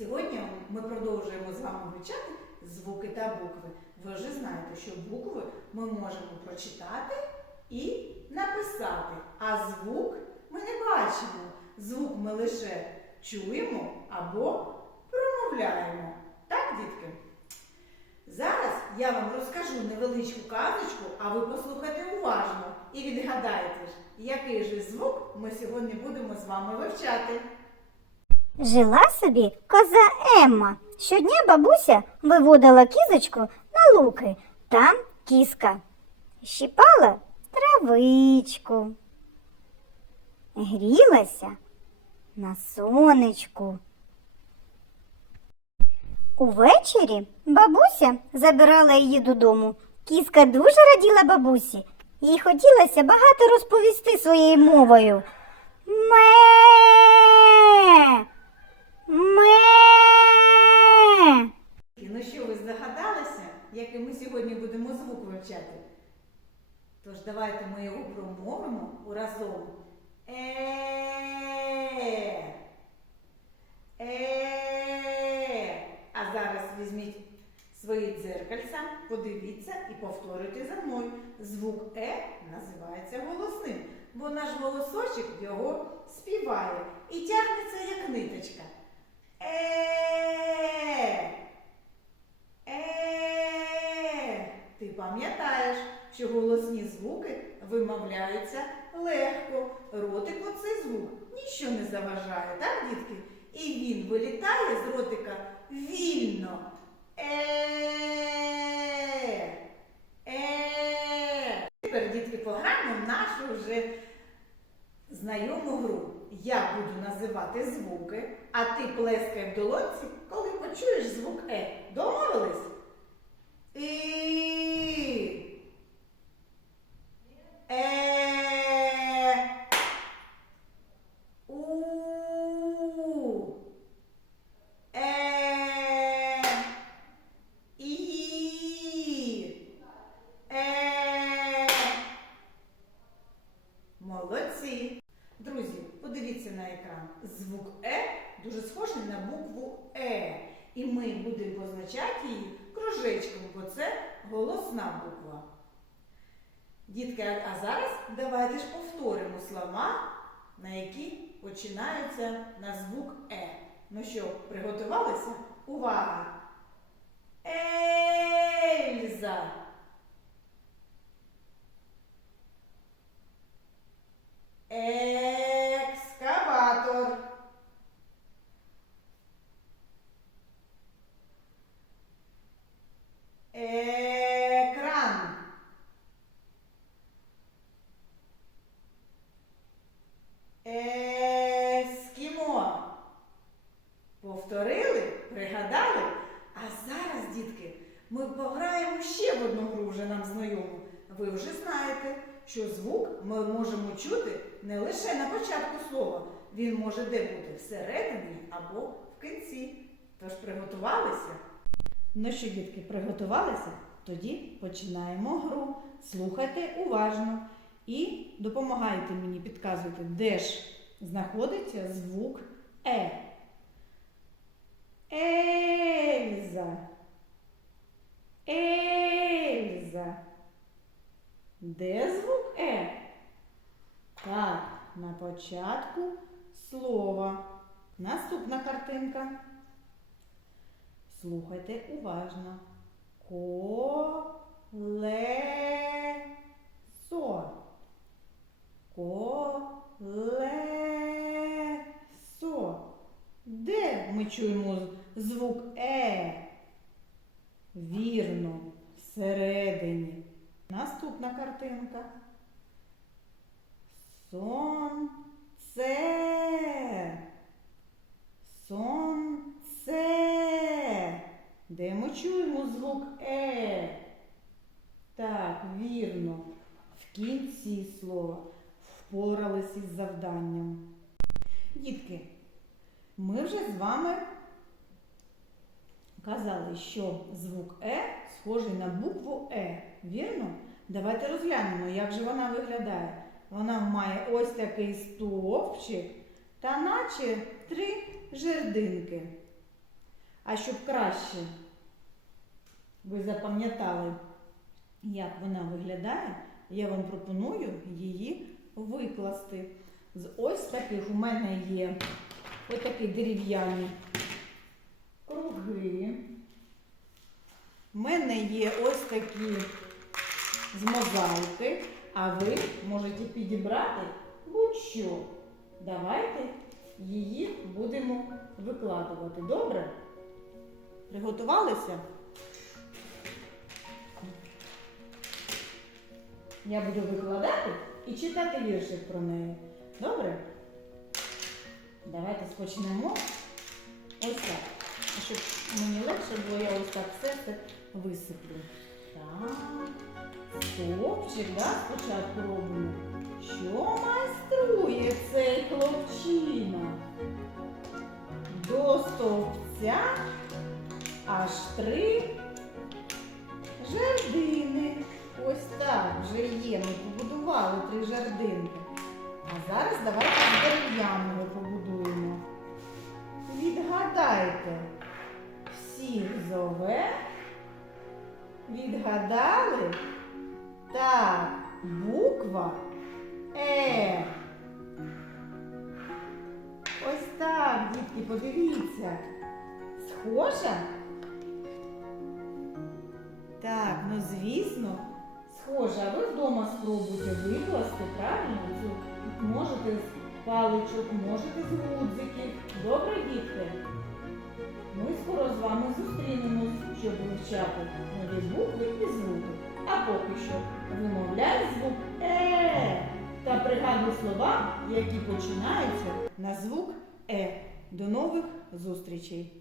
Сьогодні ми продовжуємо з вами вивчати звуки та букви. Ви вже знаєте, що букви ми можемо прочитати і написати, а звук ми не бачимо. Звук ми лише чуємо або промовляємо. Так, дітки? Зараз я вам розкажу невеличку казочку, а ви послухайте уважно і відгадаєте, ж, який же звук ми сьогодні будемо з вами вивчати. Жила собі коза Емма. Щодня бабуся виводила кізочку на луки. Там кізка щіпала травичку. Грілася на сонечку. Увечері бабуся забирала її додому. Кізка дуже раділа бабусі. Їй хотілося багато розповісти своєю мовою. Ме. І ну що, ви здогадалися, який ми сьогодні будемо звук вивчати? Тож давайте ми його промовимо разом. Е. Е. А зараз візьміть свої дзеркальця, подивіться і повторюйте за мною. Звук Е називається голосним, бо наш голосочок його співає і тягнеться як ниточка. Е. Е. Ти пам'ятаєш, що голосні звуки вимовляються легко. Ротику цей звук ніщо не заважає, так, дітки? І він вилітає з ротика вільно. Е. Е. Тепер, дітки, пограємо в нашу вже знайому гру. Я буду називати звуки, а ти плескай в долонці, коли почуєш звук Е. Домовились? І. Е. У. Е. І. Е. Молодці. Друзі, подивіться на екран. Звук Е дуже схожий на букву Е. І ми будемо позначати її кружечком, бо це голосна буква. Дітки, а- зараз давайте ж повторимо слова, на які починаються на звук Е. Ну що, приготувалися? Увага! Повторили, пригадали? А зараз, дітки, ми пограємо ще в одну гру вже нам знайому. Ви вже знаєте, що звук ми можемо чути не лише на початку слова. Він може де бути всередині або в кінці. Тож приготувалися? Ну що, дітки, приготувалися? Тоді починаємо гру. Слухайте уважно і допомагайте мені, підказуйте, де ж знаходиться звук Е. Ельза. Ельза. Де звук Е? Так, на початку слова. Наступна картинка. Слухайте уважно. Колесо. Колесо. Де ми чуємо звук Е? Вірно, всередині. Наступна картинка. Сонце. Сонце. Де ми чуємо звук Е? Так, вірно. В кінці слова впорались із завданням. Дітки, ми вже з вами казали, що звук Е схожий на букву Е. Вірно? Давайте розглянемо, як же вона виглядає. Вона має ось такий стовпчик та наче три жердинки. А щоб краще ви запам'ятали, як вона виглядає, я вам пропоную її викласти. З ось таких у мене є ось такі дерев'яні круги. У мене є ось такі з мозаїки, а ви можете підібрати будь-що. Давайте її будемо викладувати. Добре? Приготувалися? Я буду викладати і читати віршик про неї. Добре? Давайте спочнемо ось так. Щоб мені легше було, я ось так все це висиплю. Так. Стовпчик, да, спочатку робимо. Що майструє цей хлопчина? До стовпця аж три жердини. Ось так вже є. Ми побудували три жердинки. А зараз давайте з дерев'яними побудуємо. Відгадайте всіх зове. Відгадали? Так, буква Е. Ось так, дітки, подивіться. Схожа? Так, ну звісно, схожа. Ви вдома спробуйте викласти, правильно? Можете з паличок, можете з гудзиків. Добре, дітки? Ми скоро з вами зустрінемось, щоб вивчати нові букви і звуки. А поки що вимовляй звук Е та пригадуй слова, які починаються на звук Е. До нових зустрічей!